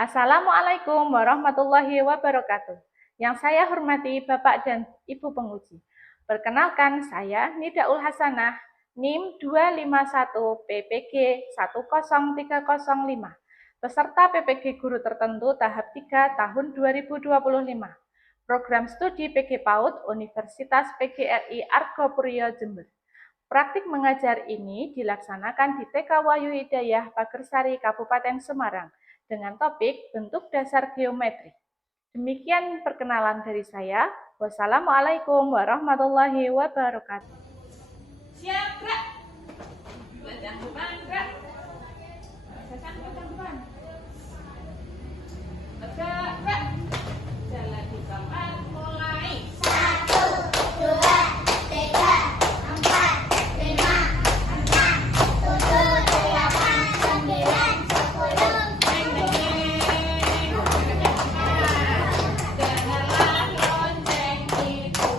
Assalamualaikum warahmatullahi wabarakatuh. Yang saya hormati Bapak dan Ibu penguji. Perkenalkan, saya Nidaul Hasanah, NIM 251 PPG 10305. Peserta PPG Guru Tertentu tahap 3 tahun 2025. Program Studi PG PAUD Universitas PGRI Argopuro Jember. Praktik mengajar ini dilaksanakan di TK Wahyu Hidayah Pagersari Kabupaten Semarang dengan topik bentuk dasar geometri. Demikian perkenalan dari saya. Wassalamualaikum warahmatullahi wabarakatuh. Siap, gerak. Belakang depan, gerak. Belakang depan. Gerak, gerak. Jalan di tempat, mulai. 1, 2, 3, 4, 5, 6, 7, 8, 9, 10. Dengarlah lonceng itu.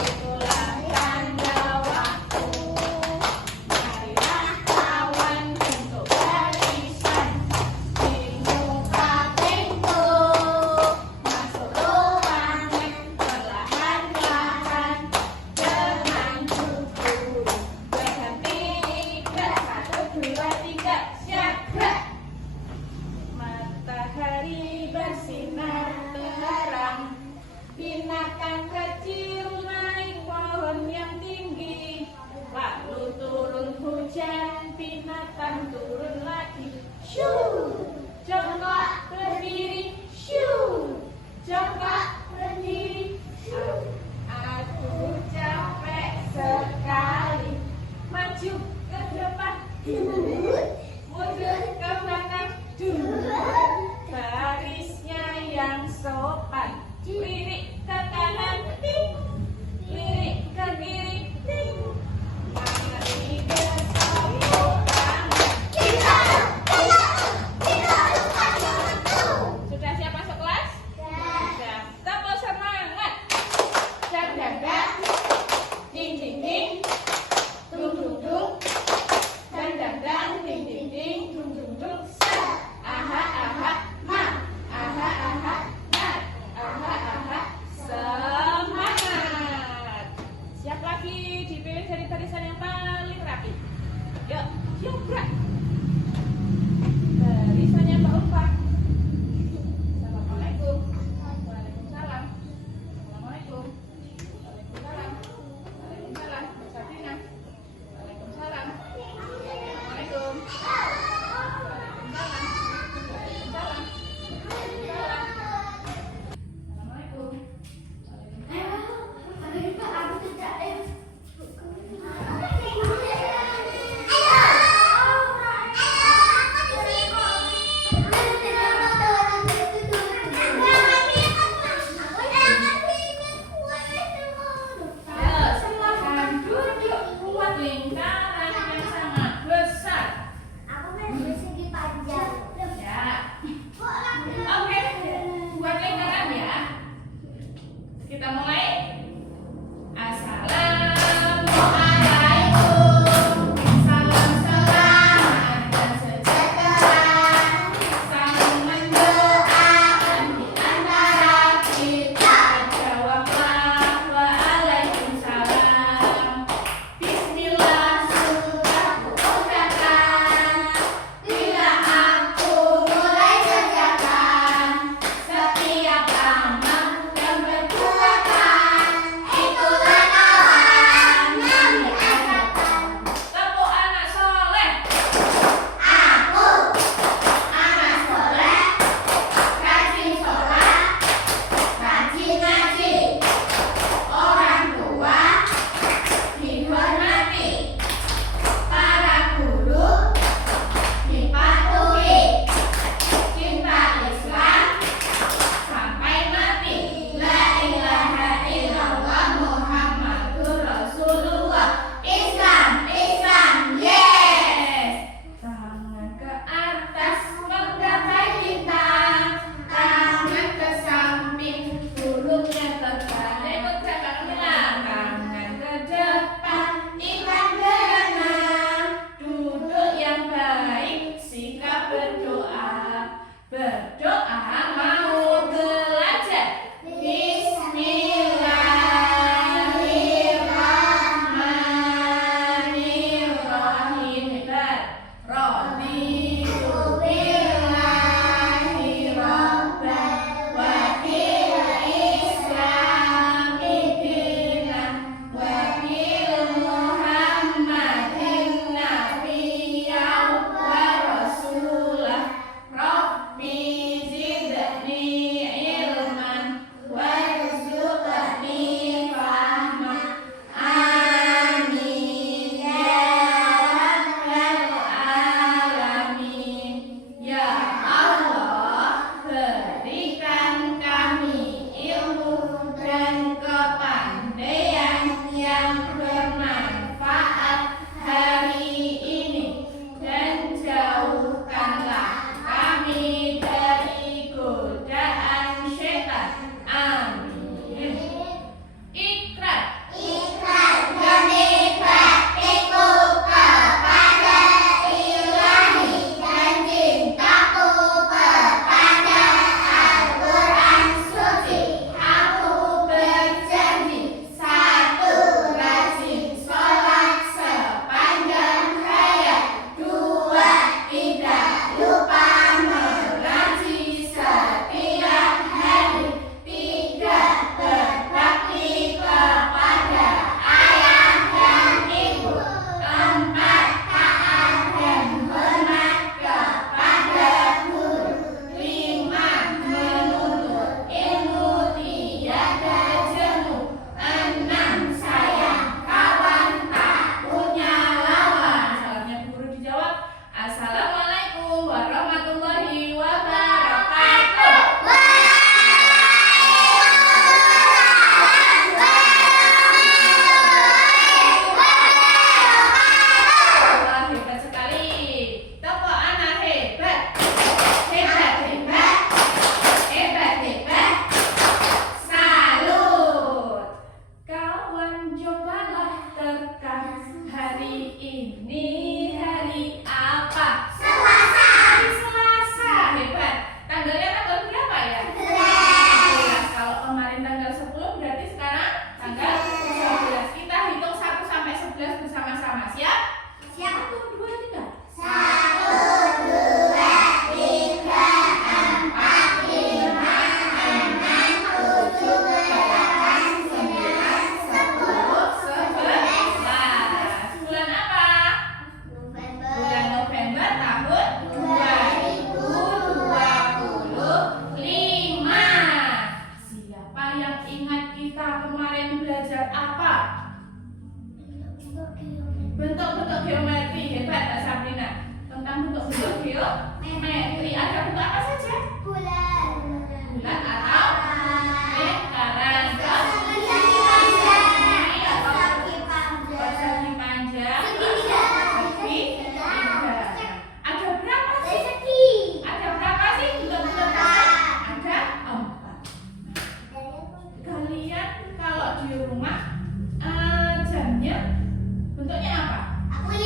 Itulah tanda waktu. Marilah kawan bentuk barisan. Buka pintu, Masuk ruangan perlahan-lahan dengan buku. Berhenti, gerak 1, 2, 3, siap gerak. Matahari bersinar terang. Binatang kecil naik pohon yang tinggi. Lalu turun hujan, binatang turun lagi. Shoo, jongkok berdiri. Shoo, jongkok berdiri. Aku capek sekali. Maju ke depan. Mundur ke belakang. Barisnya yang sopan. Lirik ke kanan. Lirik ke kiri. Mari bertepuk tangan. Sudah siap masuk kelas? Sudah. Tepuk semangat. Dang dang dang. Ding ding ding. Dung dung dung. Dang dang dang. Ding ding ding. Dung dung dung. Ini hari apa? Selasa. Hari Selasa. Hebat. Tanggalnya tanggal berapa ya? 11. Kalau kemarin tanggal 10 berarti sekarang tanggal 11. Kita hitung 1 sampai 11 bersama-sama. Siap? Siap. 1, 2, 3. 1, 2, 3, 4, 5, 6, 7, 8, 9, 10, 11. Bulan apa? November. Bulan November tahun 2025. Siapa yang ingat kita kemarin belajar apa? Bentuk-bentuk geometri. Hebat Mbak Sabrina. Tentang bentuk-bentuk geometri. Ada bentuk apa saja? Bulan. Bulat atau lingkaran. Terus persegi panjang. Segitiga. Ada berapa sih? Ada berapa sih bentuk-bentuk dasar? Ada 4. Kalian kalau di rumah jamnya bentuknya apa? Oke.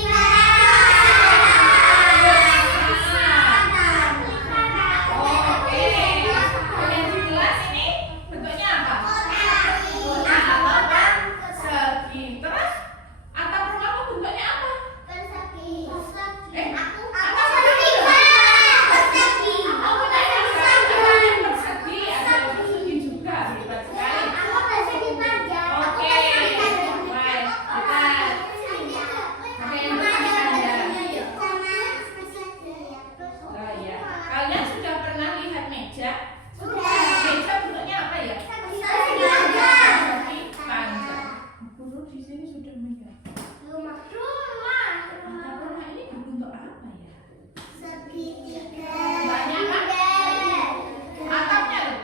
Kalian di kelas ini bentuknya apa? Kotak atau persegi. Terus atap rumahmu bentuknya apa? Oh, bentuknya persegi. Ada persegi juga. Hebat sekali. Oke. Baik. Oh iya. Kalian sudah pernah lihat meja? Meja bentuknya apa ya? Persegi panjang. Guru di sini sudah melihat. Atap rumah ini berbentuk apa ya? Atapnya loh.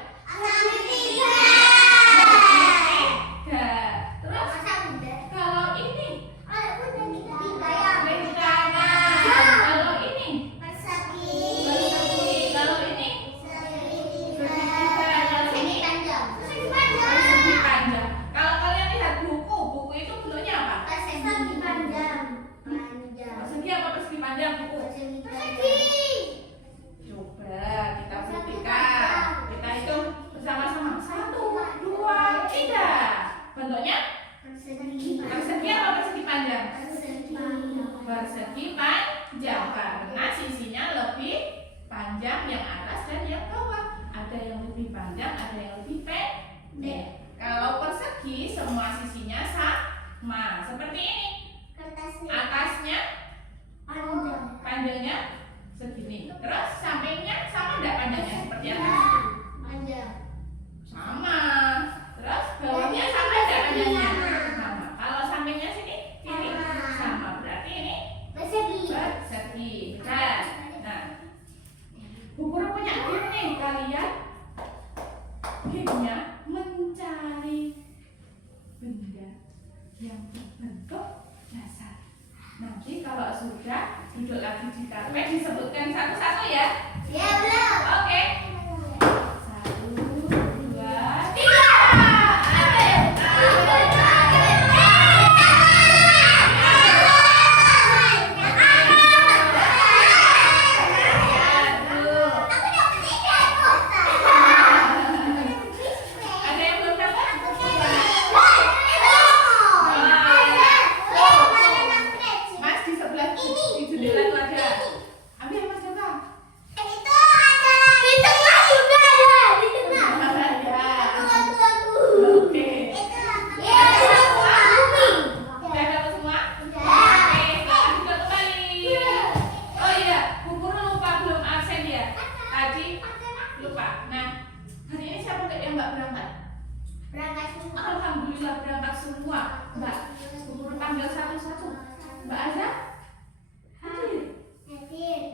Tiga. Terus kalau ini lingkaran. Kalau ini persegi. Kalau ini segitiga. Kalau ini persegi panjang. Kalau kalian lihat buku itu bentuknya apa? Persegi apa persegi panjang buku? Coba kita buktikan. Kita hitung bersama-sama. 1, 2, 3. Bentuknya persegi apa persegi panjang? Persegi panjang karena sisinya lebih panjang yang atas dan yang bawah. Ada yang lebih panjang, ada yang lebih pendek. Kalau persegi semua sisinya sama. Seperti ini. Atasnya panjangnya segini. Terus sampingnya sama enggak panjangnya seperti atas? Sama. Terus bawahnya sama enggak panjangnya? Sama. Kalau sampingnya sini kiri sama. Berarti ini persegi. Benar. Nah, Bu Guru punya game nih. Kalian gamenya mencari benda yang berbentuk dasar. Nanti kalau sudah duduk lagi di karpet disebutkan satu-satu ya. Oke. 1, 2, 3. Ada yang belum dapat? Mas di sebelah di jendela itu ada. Ambil Mas coba. Oke. Sudah dapat semua? Oke, sekarang juga kembali. Oh iya, Bu Guru lupa belum absen ya. Tadi lupa. Nah, hari ini siapa yang nggak berangkat? Alhamdulillah berangkat semua. Mbak, Bu Guru panggil satu-satu. Mbak Azza? Hadir.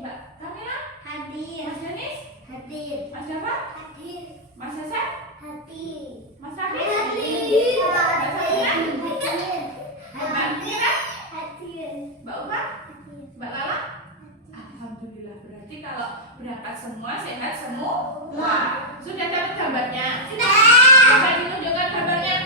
Mbak Kamila? Mas Denis? Mas siapa? Mas Hasan? Mas Raffi? Mbak Sabina? Mbak Mira? Mbak Uma? Mbak Lala? Alhamdulillah, berarti kalau berangkat semua sehat semua. Sudah dapat gambarnya? Coba ditunjukkan gambarnya.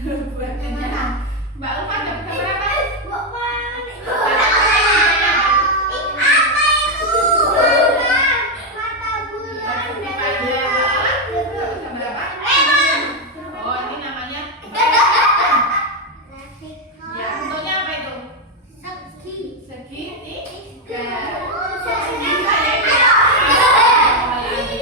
Buatnya. Mbak Ulfa dapat berapa? Persegi panjang. Berapa? Oh, ini namanya. Ya, bentuknya apa itu? Segitiga. Segitiga ya. Ini.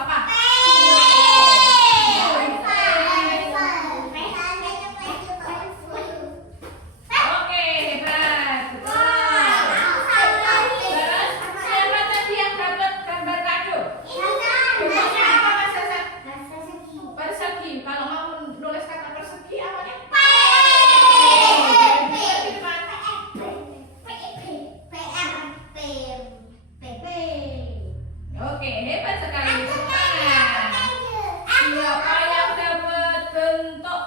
apa? Oke, hebat. Betul. Terus siapa tadi yang dapat gambar kado? Bentuknya apa Mas Hasan? Persegi. Kalau mau nulis kata persegi awalnya Oke, hebat sekali. Siapa yang dapat bentuk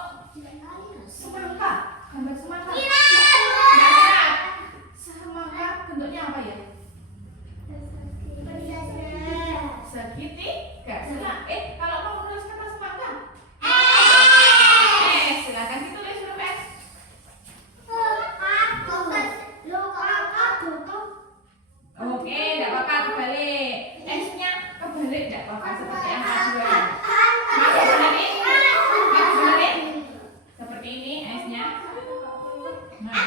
semangka? Gambar semangka. Nah, semangka bentuknya apa ya? Segitiga. Kalau mau menulis kata semangka, silakan ditulis huruf S. Oke, tidak apa-apa kebalik. S-nya kebalik tidak apa-apa seperti angka 2. Masih benerin? Masih benerin? Seperti ini S-nya. Nah,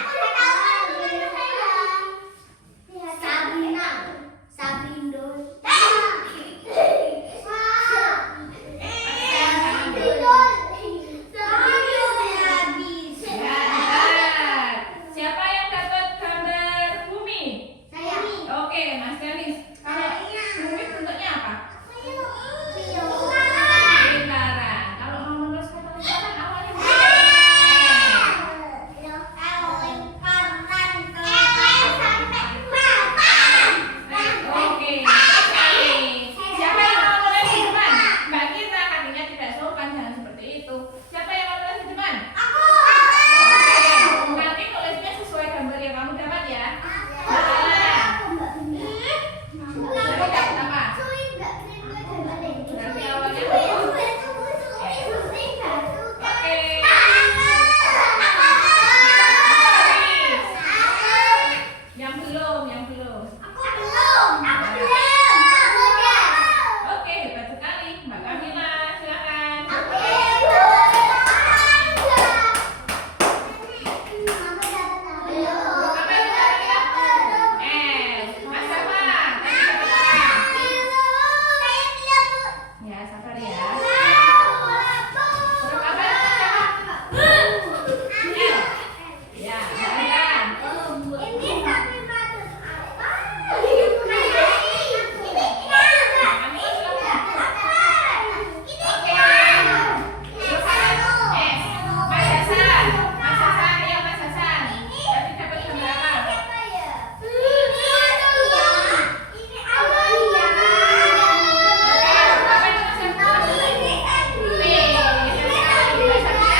ya, hebat. Siapa yang dapat gambar bumi? Oke, Mas Denis. Kalau bumi bentuknya apa? Lingkaran. Kalau mau menulis kata lingkaran awalnya Oke, sekali. Siapa yang mau nulis di depan? Mbak Kira, kakinya tidak sopan, jangan seperti itu. Siapa yang mau nulis di depan? Oke, nanti nulisnya sesuai gambar yang kamu dapat ya. Jadi dapat apa? Berarti awalnya yang belum. Oke, hebat sekali. Mbak Kamila, silakan. Apa itu kira-kira? Mas Safar, tadi dapat apa? Ya, sabar ya. Huruf apa itu siapa? L. Ya, Mbak Ayan. Kamu silakan. Oke. Huruf apa? S. Mas Hasan. Mas Hasan, iya Mas Hasan. Tadi dapat gambar apa? Apa itu Mas Hasan? P. Hebat sekali.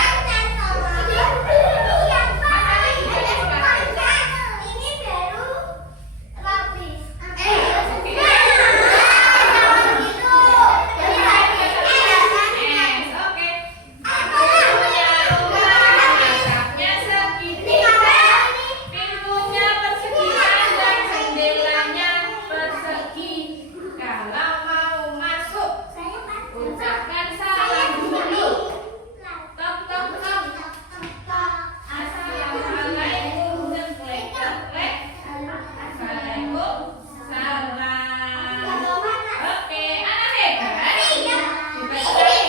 S. Oke. Punya rumah, atapnya segitiga, pintunya persegi dan jendelanya persegi. Kalau mau masuk, ucapkan salam dulu. Tok tok tok. Assalamualaikum jengklek jengklek. Assalamualaikum salam. Oke, anak hebat. Hebat sekali.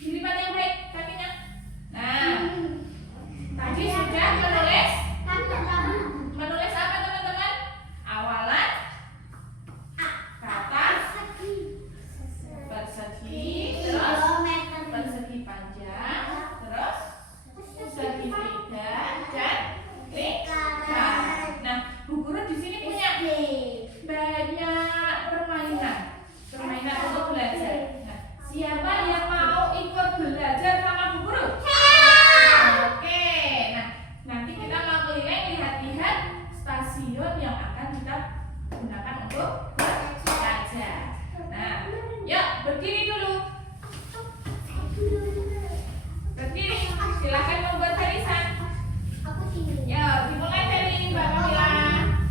Dilipat yang baik kakinya. Nah, tadi sudah menulis apa teman-teman? Awalan kata persegi, terus persegi panjang, terus segitiga dan lingkaran. Nah, Bu Guru di sini punya banyak permainan untuk belajar. Nah, siapa yang mau ikut belajar sama Bu Guru? Oke, nah nanti kita mau keliling lihat-lihat stasiun yang akan kita gunakan untuk belajar. Nah, yuk berdiri dulu. Berdiri, silahkan membuat barisan. Ya, dimulai dari Mbak Kamila.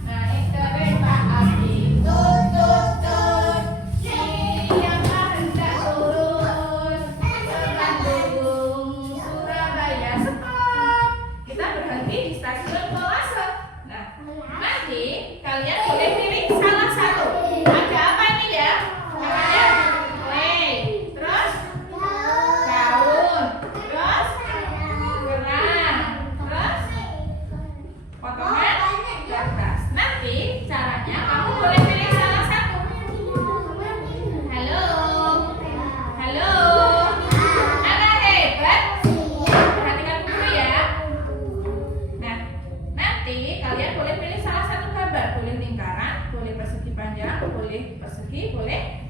Nah, ini dari Mbak Abi. Tut tut tut. Siapa hendak turun? Bandung, Surabaya. Stop. Kita berhenti di stasiun Kolase. Nah, nanti kalian boleh pilih salah satu. Ada persegi boleh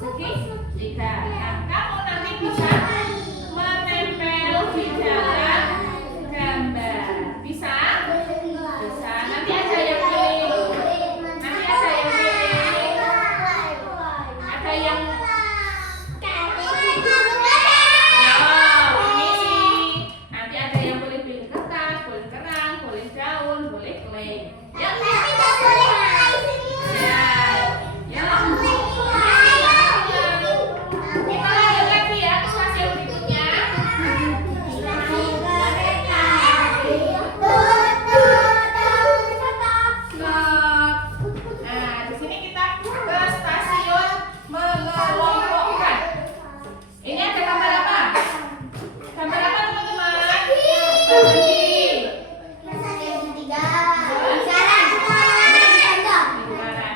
segitiga. Nah, kamu nanti bisa menempel di dalam gambar. Bisa? Bisa. Nanti ada yang pilih. Nanti ada yang pilih. Ada yang nanti ada yang boleh pilih kertas, boleh kerang, boleh daun, boleh clay. Ya, kita lanjut lagi ya ke stasiun berikutnya. Stop. Nah, di sini kita ke stasiun mengelompokkan. Ini ada gambar apa? Gambar apa teman-teman?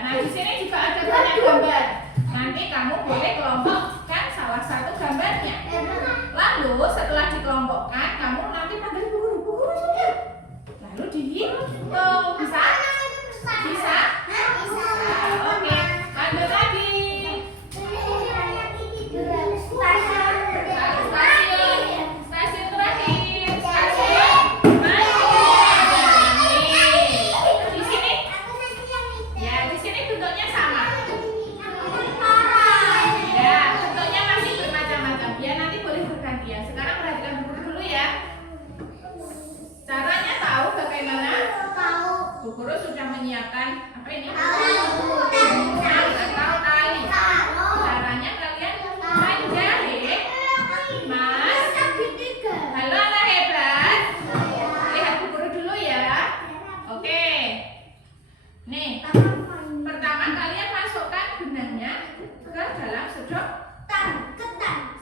Nah, di sini juga ada banyak gambar. Nanti kamu boleh kelompokkan salah satu gambarnya. Lalu setelah dikelompokkan, kamu nanti panggil guru sudah. Lalu dihitung. Bisa? Bisa? Oke, lanjut lagi. Stasiun terakhir. Stasiun di sini. Ya, di sini bentuknya sama. Ya, bentuknya masih bermacam-macam. Ya, nanti boleh bergantian. Sekarang perhatikan buku dulu ya. Caranya tahu bagaimana? Bu Guru sudah menyiapkan apa ini? Atau tali. Caranya kalian menjahit. Mas, halo anak hebat. Lihat Bu Guru dulu ya. Oke. Nih, pertama kalian masukkan benangnya ke dalam sedot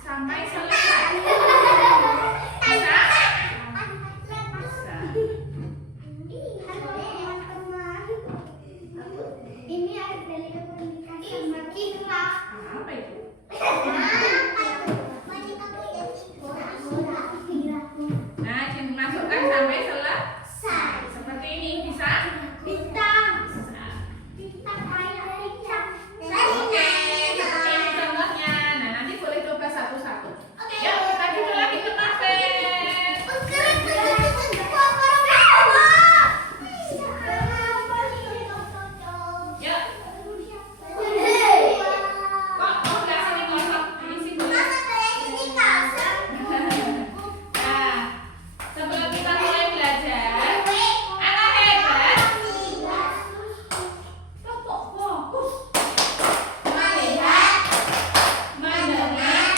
sampai selesai. Bisa? Bisa. Ini ada dari komunikasi sama kita. Apa itu? Nah, dimasukkan sampai selesai. Seperti ini bisa? Bisa. Oke, seperti ini contohnya. Nah, nanti boleh coba satu-satu. Yuk, kita duduk lagi ke kafe. Yuk. Kok nggak sini kosong? Ini sih boleh. Nah, sebelum kita mulai belajar, anak hebat, kelompok fokus, melihat, mendengar,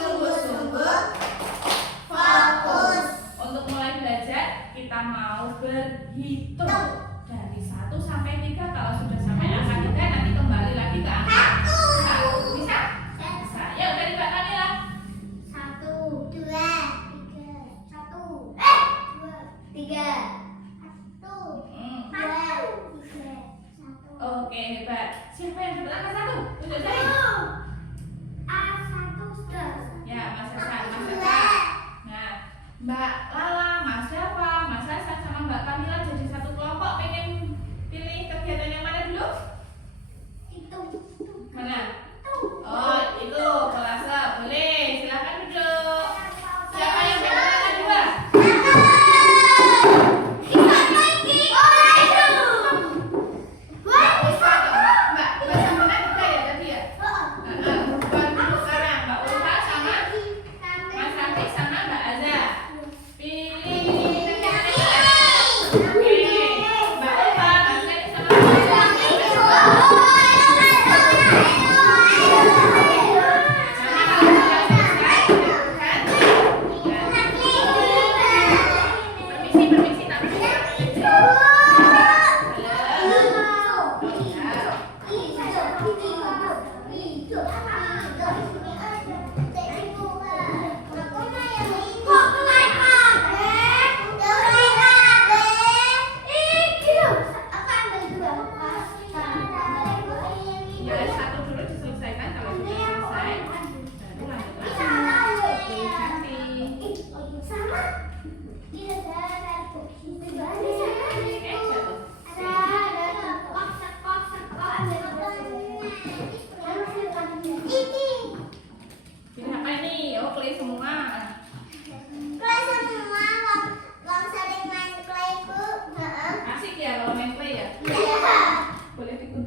sungguh-sungguh, fokus. Untuk mulai belajar, kita mau berhitung dari 1 sampai 3. Kalau sudah sampai angka 3, nanti kembali lagi ke angka 1. Bisa? Bisa. Yuk, dari Mbak Kamila. 1, 2, 3. Oke, hebat. Siapa yang dapat angka 1? Tunjuk jari. Ya, Mas Hasan, Mas Hasan. Nah, Mbak Lala, Mas Dava, Mas Hasan sama Mbak Kamila jadi satu kelompok. Pengen pilih kegiatan yang mana dulu? Mana? Oh, itu kelas. Boleh, silakan duduk. Siapa yang pengen angka 2? Mbak sama juga ya tadi ya? Bukan dulu sekarang. Mbak Ulfa sama Mas Rafi sama Mbak Aza. Pilih kegiatan. Oke, Mbak Ulfa, Mas Rafi sama Mbak Aza.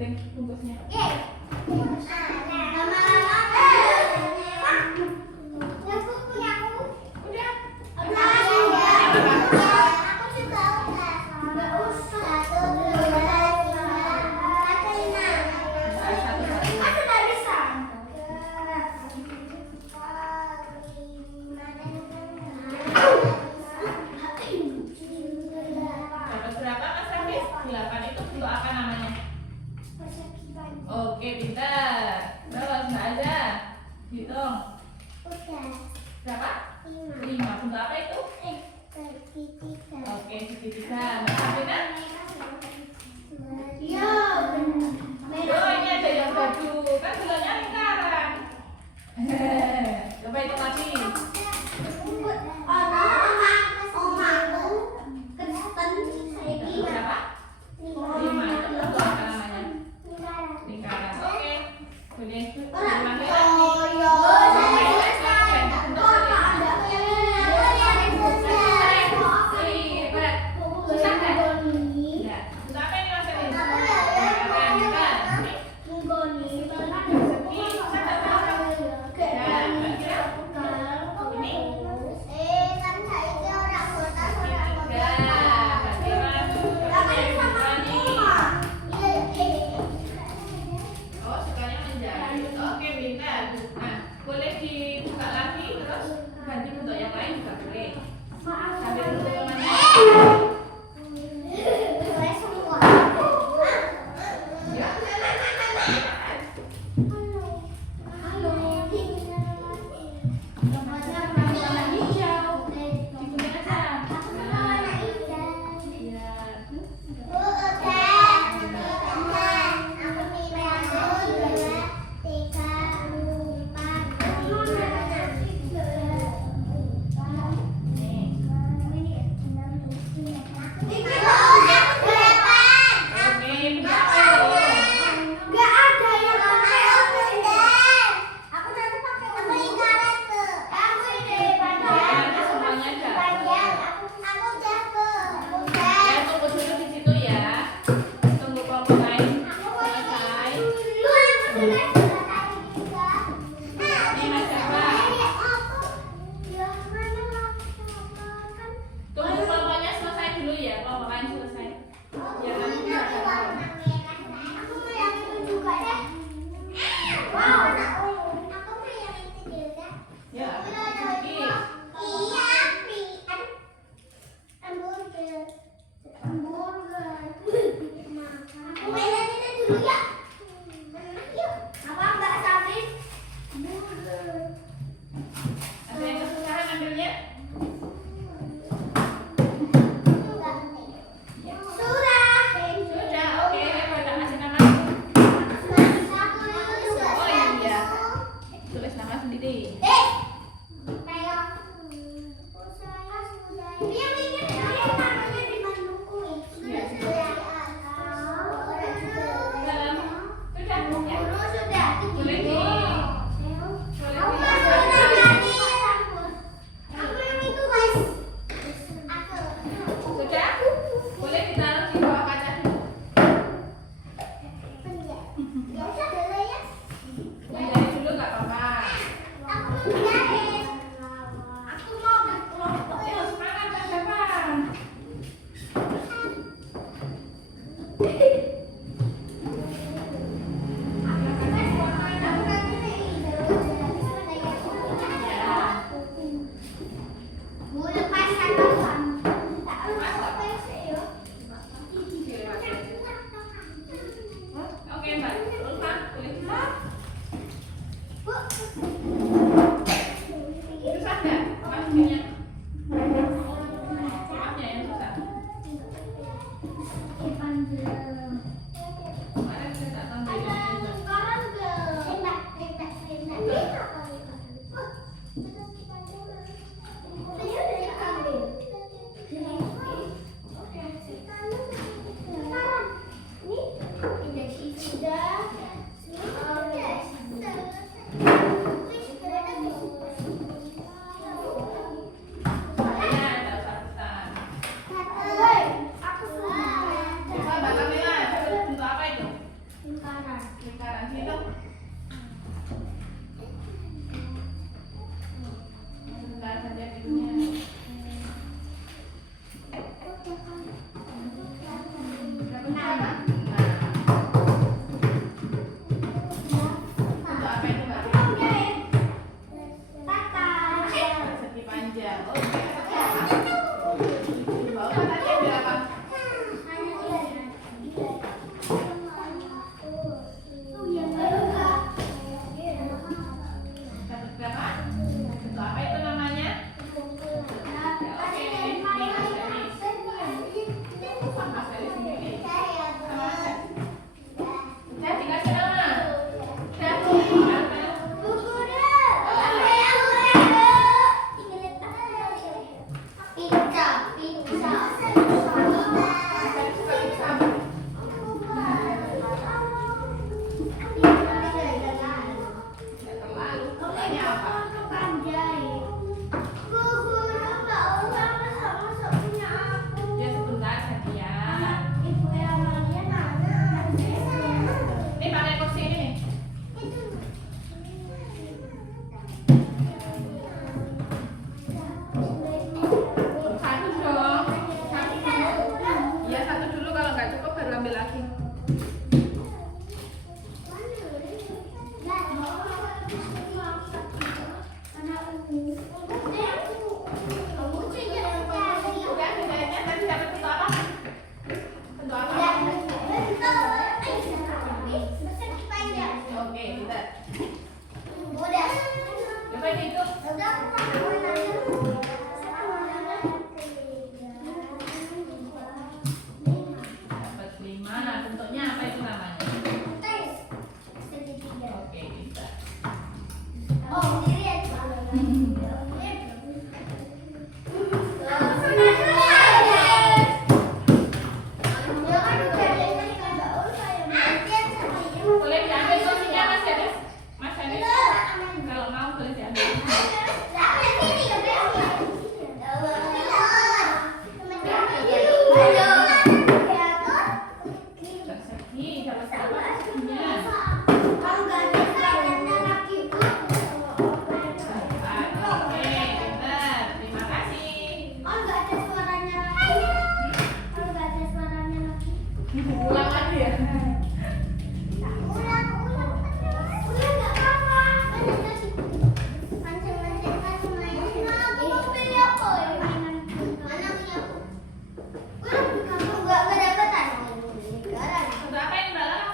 gunting bungkusnya. Dapat berapa Mas Rafis? 8 itu bentuk apa namanya? Oke, pintar. Terus nggak ada. Hitung. Berapa? 5. Bentuk apa itu? Oke, segitiga. Mbak Sabrina? Oh, ini ada yang baju. Kan gulanya lingkaran. Coba hitung lagi. Berapa? 5. Itu bentuk apa namanya? Lingkaran. Oke. Boleh diulangi lagi. Susah kan? Enggak. Bentuk apa ini Mas Elin? Lingkaran. Kan? Persegi. Susah nggak tahu? Ya, Mbak Kira? Ini? Tiga. Berarti oh, sukanya menjahit. Oke, pintar. Nah, boleh dibuka lagi terus ganti bentuk yang lain juga boleh. Sambil dulu temannya. Warna hijau. Digunting aja. Panjang. Udah, bedanya tadi dapat bentuk apa? Bentuk apa? Oke, kita coba dihitung. Dapat 5. Bentuknya apa itu namanya? Oke, kita. Boleh diambil solusinya Mas Hanis? Mas Hanis, kalau mau boleh diambil. Persegi, dapat berapa perseginya? Oke, pintar. Terima kasih. Ulang lagi ya? Untuk apa ini Mbak Lara?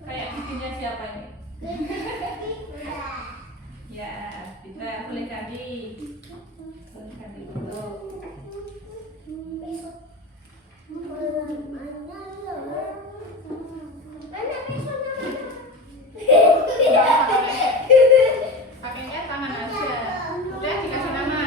Kayak bikinnya siapa ini? Ya, kita boleh ganti. Boleh ganti dulu. Pakainya tangan aja. Udah dikasih nama.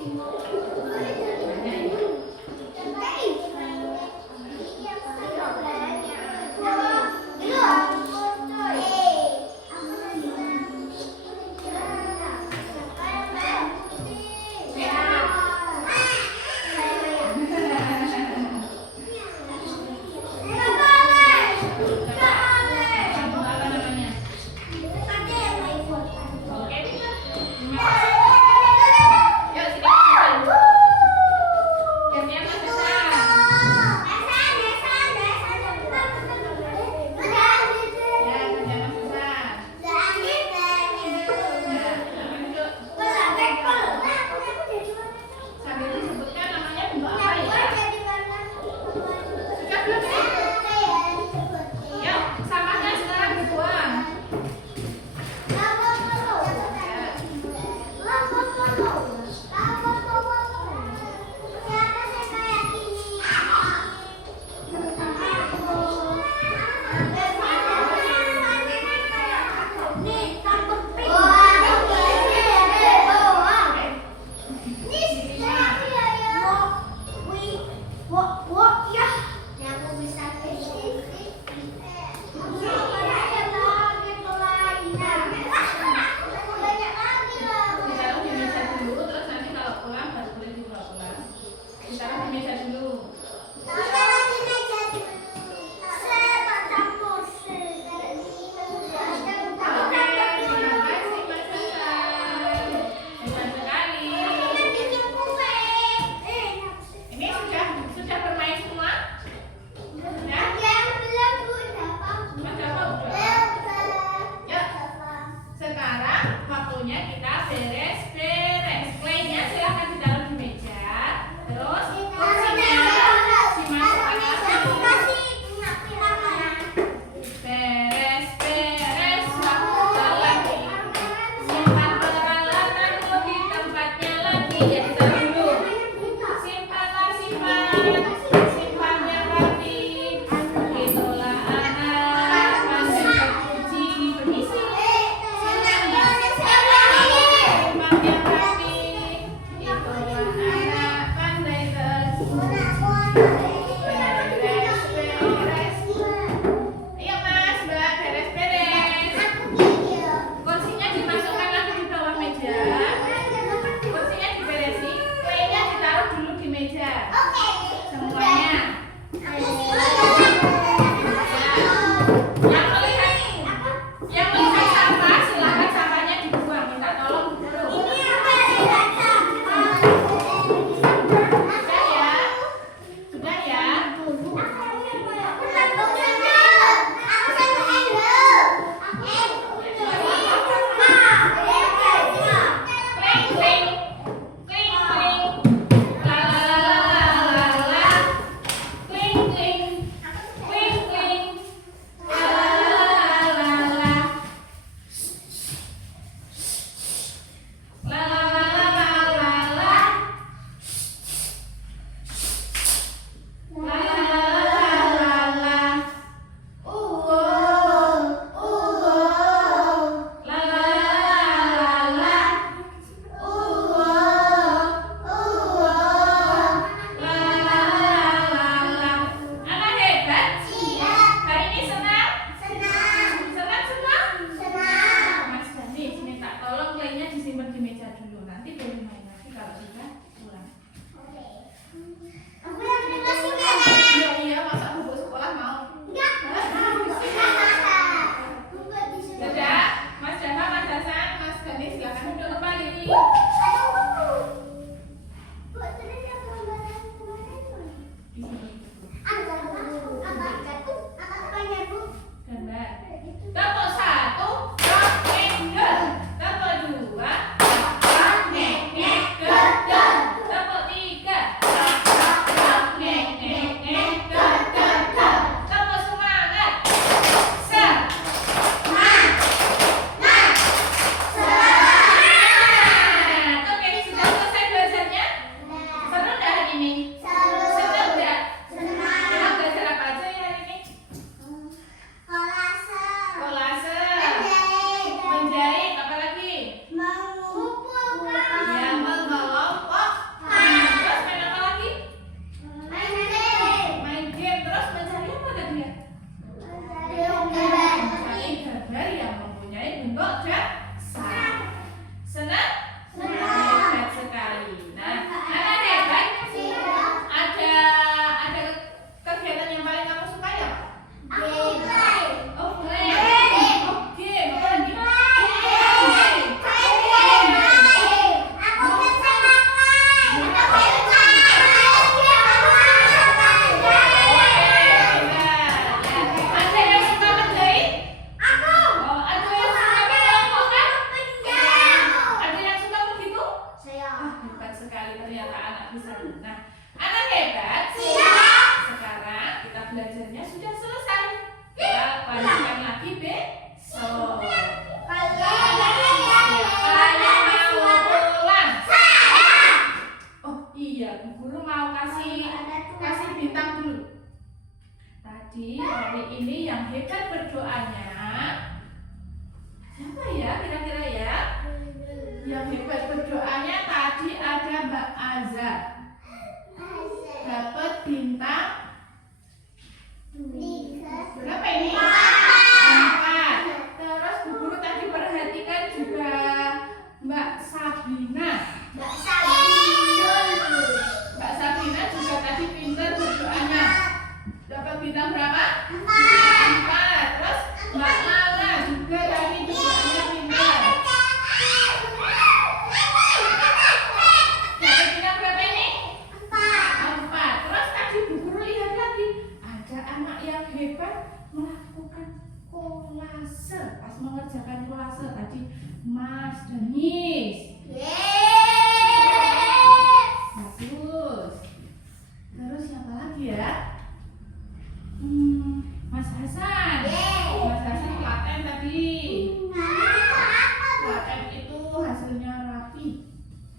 Kamu apa namanya? Oke, terima kasih. Yuk, sini kita. Diam-diam Mas Sasa. Ya, kerja Mas Sasa. Ya, lanjut. Sambil disebutkan namanya bentuk apa ya? Sudah belum sih? Yuk, sampahnya sekarang dibuang. Ditaruh di meja dulu, terus nanti kalau pulang baru boleh dibawa pulang. Ditaruh di meja dulu. Oke, terima kasih Mas Sasa. Hebat sekali. Ini sudah bermain semua? Sudah? Sudah apa udah? Yuk, sekarang waktunya kita beres-beres. Playnya silahkan ditaruh di meja. Terus kursinya dimasukkan lagi. Beres-beres, waktu lagi. Simpan peralatanmu di tempatnya lagi. Ya, ditaruh dulu. Simpanlah, simpan yang rapi. Itulah anak pandai berpuji berisi. Simpan yang rapi. Itulah anak pandai beres-beres. Ayo Mas, Mbak, beres-beres. Kursinya dimasukkan lagi di bawah meja. Kursinya diberesin. ternyata anak bisa. Nah, anak hebat. Sekarang kita belajarnya sudah selesai. Kita lanjutkan lagi besok. Iya, Bu Guru mau kasih bintang dulu. Tadi hari ini yang hebat berdoanya siapa ya kira-kira ya? Yang hebat berdoanya tadi ada Mbak Azhar. Dapat bintang berapa ini? 4. Terus Bu Guru tadi perhatikan juga Mbak Sabina. Mbak Sabina juga tadi pintar berdoanya. Dapat bintang berapa? 4. Terus Mbak Lala juga tadi berdoanya pintar. Dapat bintang berapa ini? 4. Terus tadi Bu Guru lihat lagi ada anak yang hebat melakukan kolase. Pas mengerjakan kolase tadi Mas Denis. Bagus. Terus siapa lagi ya? Mas Hasan. Mas Hasan telaten tadi. Telaten itu hasilnya rapi.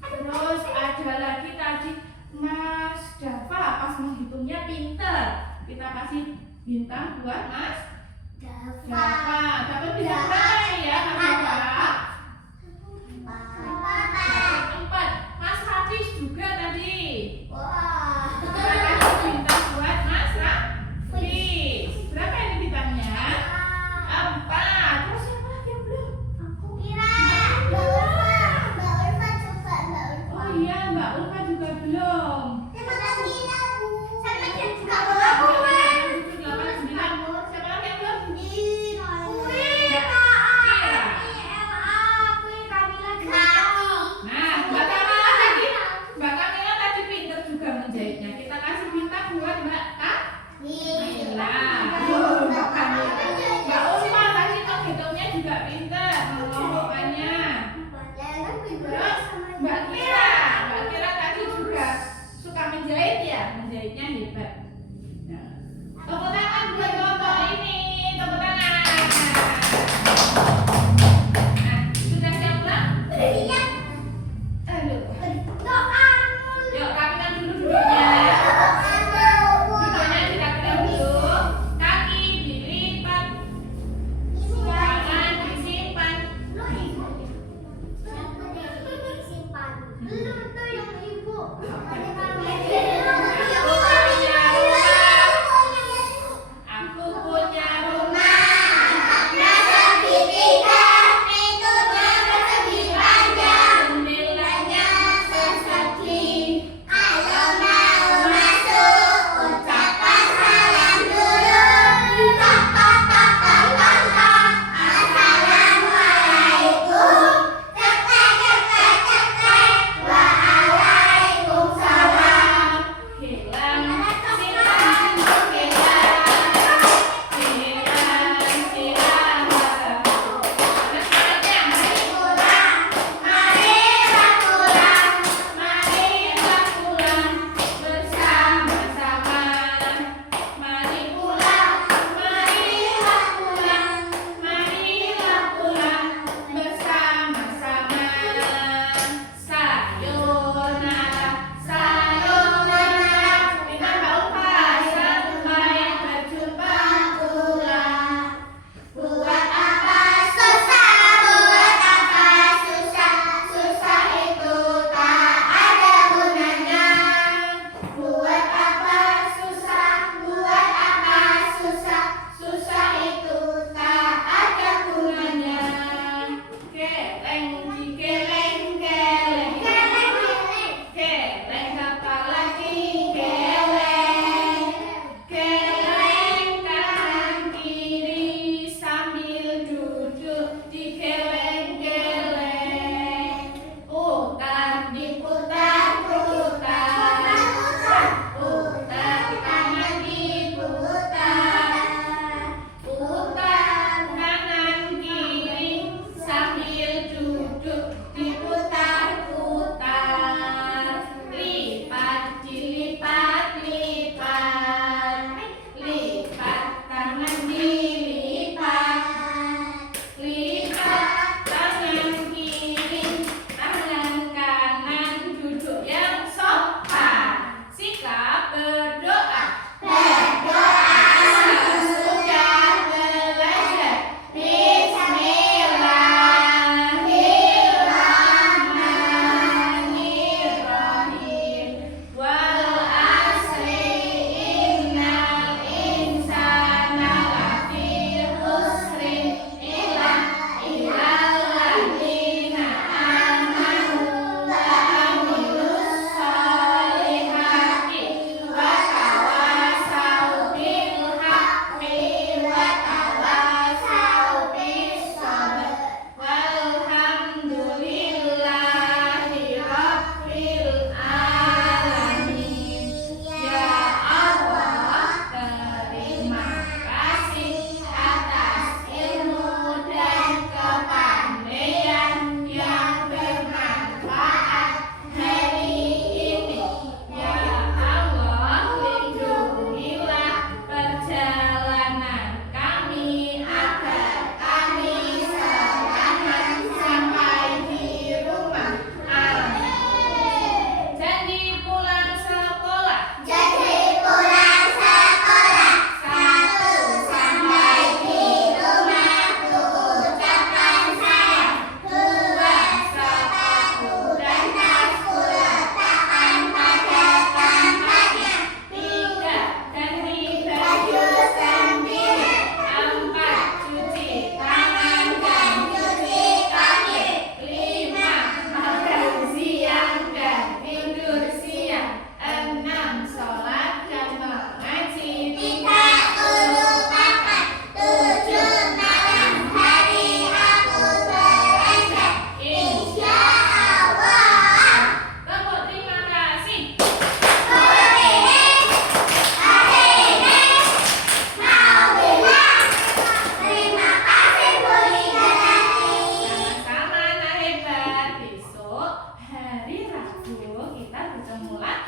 Terus ada lagi tadi Mas Dava pas menghitungnya pinter. Kita kasih bintang buat Mas Dava. Dapat bintang berapa ya Mas Dava? 4. Mas Hafiz juga tadi. Kita kasih bintang buat Mas Hafiz. Berapa ini bintangnya? 4. Terus siapa lagi yang belum? Oh iya, Mbak Ulfa juga belum. Siapa lagi yang belum? Nah, Mbak Kamila tadi pinter juga menjahitnya. Kita kasih bintang buat Mbak Kamila. Mbak Kamila. Mbak Ulfa tadi menghitungnya juga pinter, mengelompokkannya. Terus Mbak Kira tadi juga suka menjahit.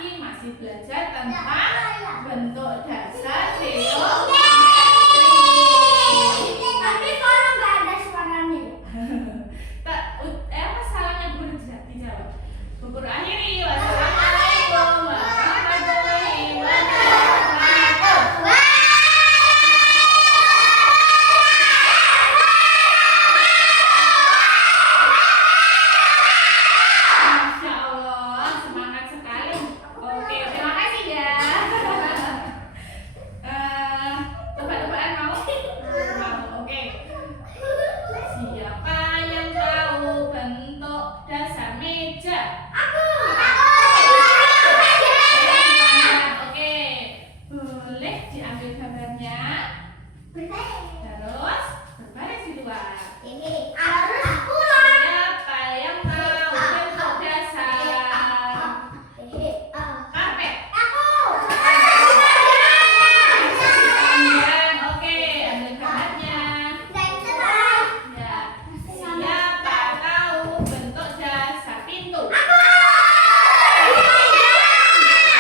lagi masih belajar tentang bentuk dasar geometri. Tapi kalau nggak ada suaranya. Masalahnya guru dijawab. Guru akhiri. Wassalamualaikum warahmatullahi wabarakatuh. Masya Allah, semangat sekali. Oke, terima kasih ya. Tebak-tebakan mau? Mau, oke. Siapa yang tahu bentuk dasar meja? Oke, boleh diambil gambarnya. Terus berbaris di luar. Siapa yang tahu bentuk dasar karpet? Panjang, oke, ambil gambarnya. Ya. Siapa tahu bentuk dasar pintu?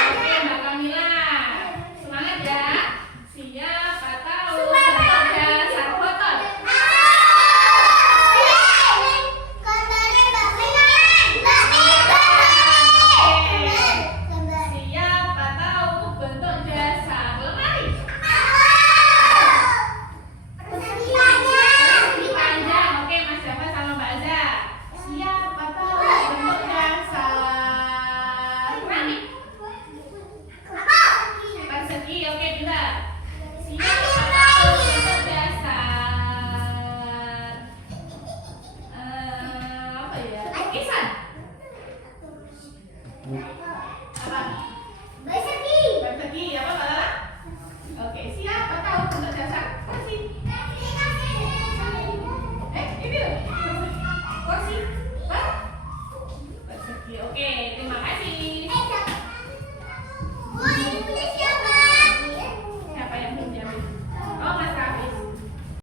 Oke, Mbak Kamila. Semangat ya. Siapa tahu bentuk dasar botol? Siapa tahu bentuk dasar lemari? Persegi panjang. Oke, Mas Java sama Mbak Aza. Siapa tahu bentuk dasar keramik? Persegi. Oke, Bila. Siapa tahu bentuk dasar apa ya? Lukisan. Apa? Persegi. Apa, Mbak Lala? Oke, siapa tahu bentuk dasar kursi? Ini loh. Kursi. Apa? Persegi. Oke.